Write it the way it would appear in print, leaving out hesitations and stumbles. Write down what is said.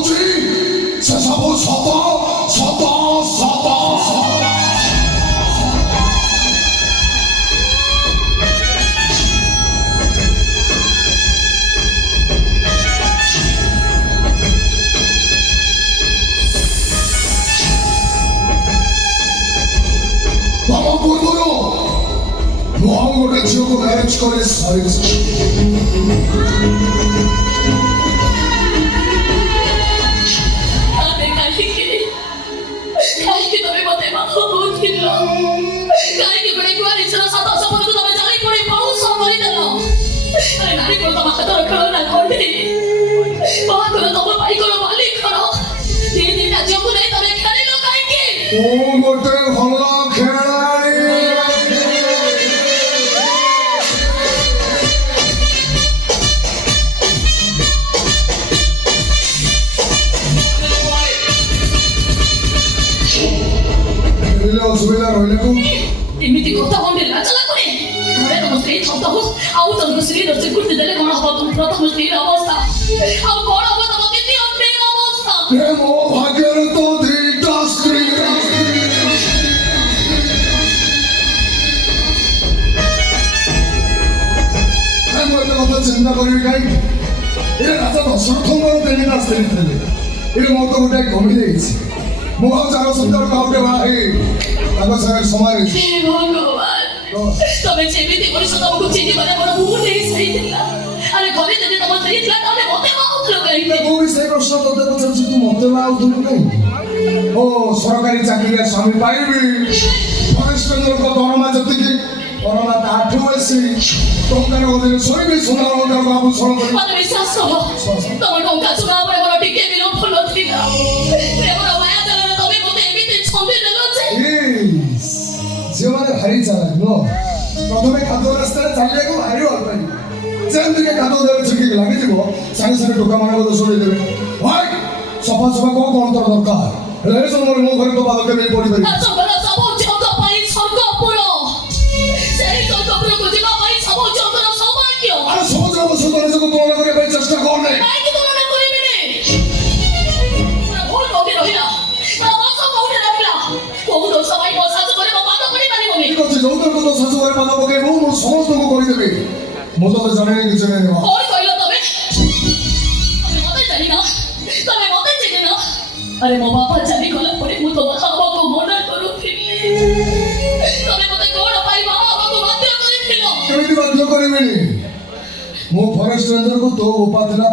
କହୁଛି ସେ ସବୁ ସତ ସତ ସତ ସତ। ତମ ପୂର୍ବରୁ ମୁଁ ଆଉ ଗୋଟେ ଝିଅକୁ ମ୍ୟାରେଜ କରି ସାରିଛି। କାହିଁକି ତମେ ମତେ କହୁଥିଲ? କାହିଁକି ଗୋଟେ କୁଆରୀ ଝିଅର ସତ ସପନକୁ ତମେ ଜାଳି ପୋଡ଼ି ପାଉଁଶ କରିଦେଲ? ଆରେ ନାରୀ କଣ ତମ ହାତର ଖେଳନା କଲି? ବାହାଘର ତମ ପାଇଁ କଣ ମାଲିକର? ଦିଟା ଝିଅକୁ ନେଇ ତମେ ଖେଳିଲ କାହିଁକି? ମୁଁ ଗୋଟେ ଭଲ ଖେଳାଳି। ଅସୁବିଧା ରହିଲାକୁ ଏମିତି କଥା କଣ ଲାଜ ଲାଗୁନି? ଘରେ ତମ ସ୍ତ୍ରୀ ଛତ ହଉ ଆଉ ତମ ସ୍ତ୍ରୀର ସ୍ୱୀକୃତି ଦେଲେ କଣ ହବ? ପ୍ରଥମ ସ୍ତ୍ରୀର ଅବସ୍ଥା ଆଉ କଣ ହବ ତମ ଦ୍ୱିତୀୟ ସ୍ତ୍ରୀର ଅବସ୍ଥା? ମୋ ଭାଗ୍ୟରେ ତ ଦିଟା ସ୍ତ୍ରୀ। ମୁଁ ଏତେ କଥା ଚିନ୍ତା କରିବି କାହିଁକି? ଏ ରାଜା ଦଶରଥଙ୍କର ତିନିଟା ସ୍ତ୍ରୀ ଥିଲେ। ଏ ମୋ ତ ଗୋଟେ କମି ଯାଇଛି। ମୁଁ ଆଉ ଚାର ସୁନ୍ଦର ଗୋଟେ ବାହା ହେଇ ତାଙ୍କ ସାଙ୍ଗରେ ସମାନ ହେଇଛି। ଭଗବାନ ତମେ ଯେମିତି ମଣିଷ ତମକୁ ଚିହ୍ନିବାରେ ମୋର ଭୁଲ ହେଇଯାଇଥିଲା। ଆରେ ଘରେ ଯଦି ତମ ସ୍ତ୍ରୀ ଥିଲା ତାହେଲେ ମତେ ବାହାଉଥିଲ କାହିଁକି? ମୁଁ ବି ସେଇ ପ୍ରଶ୍ନ ତତେ ପଚାରୁଛି, ତୁ ମତେ ବାହାଉଥିଲୁ କାହିଁକି? ଓ ସରକାରୀ ଚାକିରିଆ ସ୍ୱାମୀ ପାଇବି, ଫରେଷ୍ଟରଙ୍କ ଦରମା ଯେତିକି ଦରମା ତାଠୁ ବେଶୀ, ଟଙ୍କାର ଅଧୀନ ଶୋଇବି, ସୁନା ଅଳଙ୍କାର ଆଭୂଷଣ କରି। ମତେ ବିଶ୍ୱାସ କର, ତମ ଟଙ୍କା ସୁନା ଉପରେ ମୋର ଟିକେ ବି ଲୋଭ ନଥିଲା। ପ୍ରେମର ମାୟା ଜାଲରେ ତମେ ମତେ ଏମିତି ଛନ୍ଦି ଦେଲ ଯେ। ଝିଅମାନେ ଭାରି ଚାଲାକ ନୁହଁ? ପ୍ରଥମେ କାଦୁଅ ରାସ୍ତାରେ ଚାଲିବାକୁ ଭାରି ଭଲ ପାଇବେ। ଯେମିତିକି କାଦୁଅ ଦେହରେ ଛିଟିକି ଲାଗିଯିବ ସାଙ୍ଗେ ସାଙ୍ଗେ ଟୋକାମାନଙ୍କ ଦୋଷ ଦେଇଦେବେ। ଭାଇ ସଫା ସଫା କଣ କଣ ତୋର ଦରକାର? ହେଲେ ଏ ସମୟରେ ମୋ ଘରେ ତ ପାଦ କେବେ ପଡ଼ିପାରିବି। ସବୁ ଝିଅଙ୍କ ପାଇଁ ସ୍ୱର୍ଗପୁର, ସେଇ ସ୍ୱର୍ଗପୁରକୁ ଯିବା ପାଇଁ ସବୁ ଝିଅଙ୍କର ସୌଭାଗ୍ୟ। ଆରେ ସମୁଦ୍ର ସହିତ ନିଜକୁ ତୁଳନା କରିବା ପାଇଁ ଚେଷ୍ଟା କରୁନି। କାହିଁକି ତୁଳନା କରିବିନି? ଭୁଲ କୋଉଠି ରହିଲା? ଦୋଷ କୋଉଠି ରହିଲା? କୋଉ ଦୋଷ ପାଇଁ ମୋ ଶାଶୁ ଘରେ ମୋ ପାଦ ପଡ଼ିପାରିବନି? ଠିକ ଅଛି, ଯୋଉ ତୋର ତୋ ଶାଶୁ ଘରେ ପାଦ ପକେଇବୁ ମୁଁ ସମସ୍ତଙ୍କୁ କରିଦେବି। ମୁଁ ତ ଜାଣିନି କିଛି ନାହିଁ। କଣ କହିଲ ତମେ? ତମେ ମତେ ଜାଣିନ, ତମେ ମତେ ଚିହ୍ନିନ। ଆରେ ମୋ ବାପା ଚାଲିଗଲା ପରେ ମୁଁ ତ ବାହା ହବାକୁ ମନା କରୁଥିଲି। ତମେ ମତେ କଣ ପାଇଁ ବାହା ହବାକୁ ବାଧ୍ୟ କରିଥିଲ? କେମିତି ବାଧ୍ୟ କରିବିନି? ମୁଁ ଫରେଷ୍ଟ ରେଞ୍ଜରକୁ ତୋ ଉପା ଥିଲା।